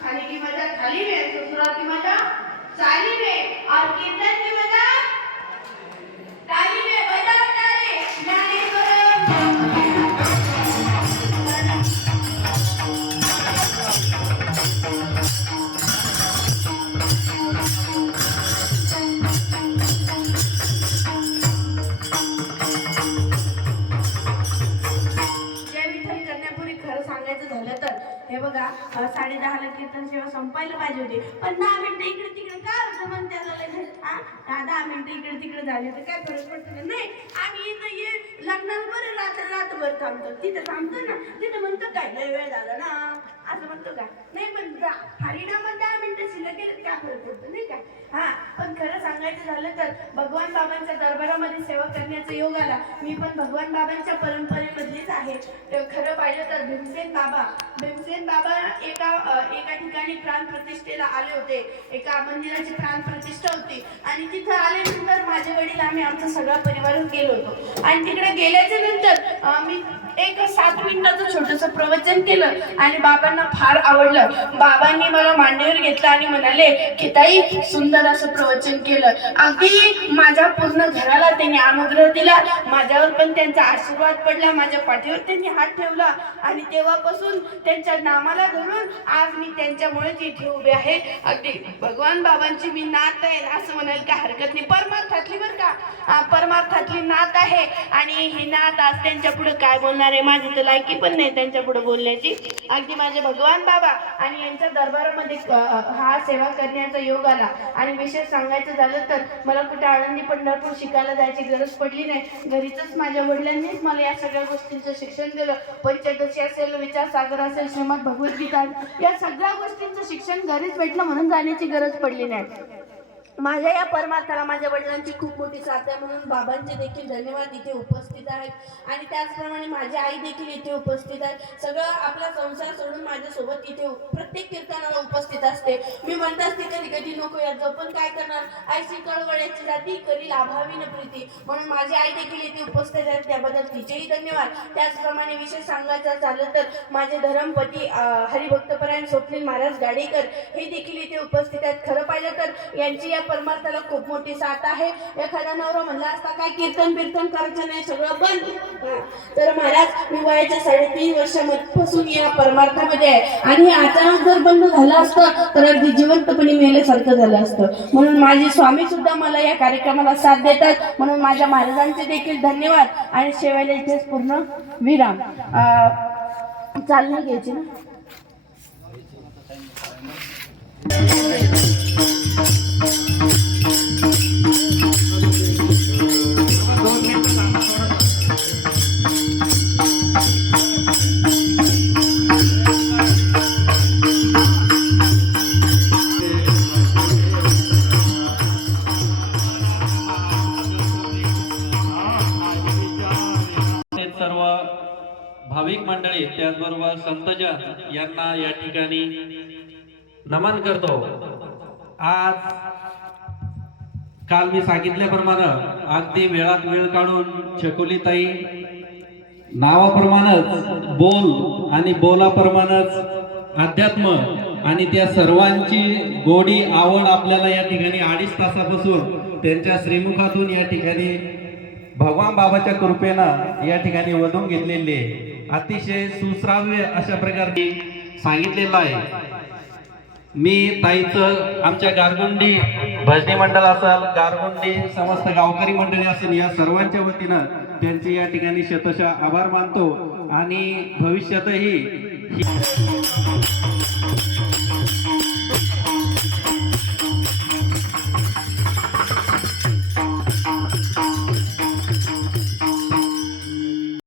खाली की मजा खाली में ससुराल की मजा चाली में और कीर्तन की मजा सांगायचं झालं तर. हे बघा साडे दहाला कीर्तन सेवा संपायला पाहिजे होती. पण दहा मिनिटं इकडे तिकडे काय होतं मग त्याला लगेच? हा? दहा मिनटं मिनिटं इकडे तिकडे झाले तर काय फरक पडतो का? नाही आम्ही इथं ये लग्नाला बरं रात्र रात्रभर थांबतो. तिथं थांबतो ना. तिथं म्हणतो काय लय वेळ झाला ना. असं म्हणतो का? नाही म्हणतो हरिणामात दहा मिनिटं शिल्लक केलं काय फरक पडतो नाही का हा पण खरं सांगायचं झालं तर भगवान बाबांच्या दरबारामध्ये सेवा करण्याचा योग आला. मी पण भगवान बाबांच्या परंपरेमधलीच आहे. खरं पाहिलं तर भीमसेन बाबा भीमसेन बाबा एका एका ठिकाणी प्राण प्रतिष्ठेला आले होते. एका मंदिराची प्राण प्रतिष्ठा होती. आणि तिथं आल्यानंतर माझे वडील आम्ही आमचा सगळा परिवार गेलो होतो. आणि तिकडे गेल्याच्यानंतर मी एक सात मिनिटाचं छोटंसं प्रवचन केलं आणि बाबांना फार आवडलं. बाबांनी मला मांडीवर घेतलं आणि म्हणाले की ताई सुंदर असं प्रवचन केलं. अगदी माझ्या पूर्ण घराला त्यांनी अनुग्रह दिला. माझ्यावर पण त्यांचा आशीर्वाद पडला. माझ्या पाठीवर त्यांनी हात ठेवला. आणि तेव्हापासून त्यांच्या नामाला धरून आज मी त्यांच्यामुळेच इथे उभे आहे. अगदी भगवान बाबांची मी नात आहे. असं म्हणाल का हरकत नाही. परमार्थातली बरं का. परमार्थातली नात आहे. आणि ही नात आज त्यांच्या पुढे काय बोलणार आहे? माझी तर लायकी पण नाही त्यांच्या पुढे बोलण्याची अगदी माझे भगवान बाबा आणि यांच्या दरबारामध्ये हा सेवा करण्याचा योग आला. आणि विशेष सांगायचं झालं तर मला कुठे आळंदी पंढरपूर शिकायला जायची गरज पडली नाही. घरीच माझ्या वडिलांनीच मला या सगळ्या गोष्टींचं शिक्षण दिलं. पंचदशी असेल विचार सागर असेल श्रीमद भगवद्गीता या सगळ्या गोष्टींचं शिक्षण घरीच भेटलं म्हणून जाण्याची गरज पडली नाही. माझ्या या परमार्थाला माझ्या वडिलांची खूप मोठी साथ आहे. म्हणून बाबांचे देखील धन्यवाद इथे उपस्थित आहेत. आणि त्याचप्रमाणे माझी आई देखील इथे उपस्थित आहे. सगळं आपला संसार सोडून माझ्यासोबत तिथे प्रत्येक कीर्तनाला उपस्थित असते. मी म्हणत असते कधी कधी नको यात पण काय करणार? आईची कळवळ्याची जाती करील अभावी न प्रीती. म्हणून माझी आई देखील इथे उपस्थित आहेत. त्याबद्दल तिचेही धन्यवाद. त्याचप्रमाणे विशेष सांगायचा झालं तर माझे धर्मपती हरिभक्तपरायण स्वप्नील महाराज गाडेकर हे देखील इथे उपस्थित आहेत. खरं पाहिलं तर यांची या परमार्थाला खूप मोठी साथ आहे. एखादा नवरा म्हणला असता काय कीर्तन बिर्तन करायचं नाही सगळं बंद. तर महाराज मी वयाच्या साडेतीन वर्षापासून या परमार्थामध्ये आहे. आणि अचानक जर बंद झालं असतं तर अगदी जिवंतपणे मेल्यासारखं झालं असतं. म्हणून माझे स्वामी सुद्धा मला या कार्यक्रमाला साथ देतात. म्हणून माझ्या महाराजांचे देखील धन्यवाद. आणि शेवायला इथेच पूर्ण विराम. अं, घ्यायची ना? सर्व भाविक मंडळी त्याचबरोबर संतजन यांना या ठिकाणी नमन करतो. आज काल मी सांगितल्याप्रमाणे अगदी वेळात वेळ काढून छकुलीताई नावाप्रमाणेच बोल आणि बोलाप्रमाणेच अध्यात्म आणि त्या सर्वांची गोडी आवड आपल्याला या ठिकाणी अडीच तासापासून त्यांच्या श्रीमुखातून या ठिकाणी भगवान बाबाच्या कृपेनं या ठिकाणी वधून घेतलेले अतिशय सुश्राव्य अशा प्रकारे सांगितलेलं आहे. मी ताईचं आमच्या गारगुंडी भजनी मंडळ असेल गारगुंडी समस्त गावकरी मंडळी असेल या सर्वांच्या वतीनं त्यांचे या ठिकाणी शतशा आभार मानतो. आणि भविष्यातही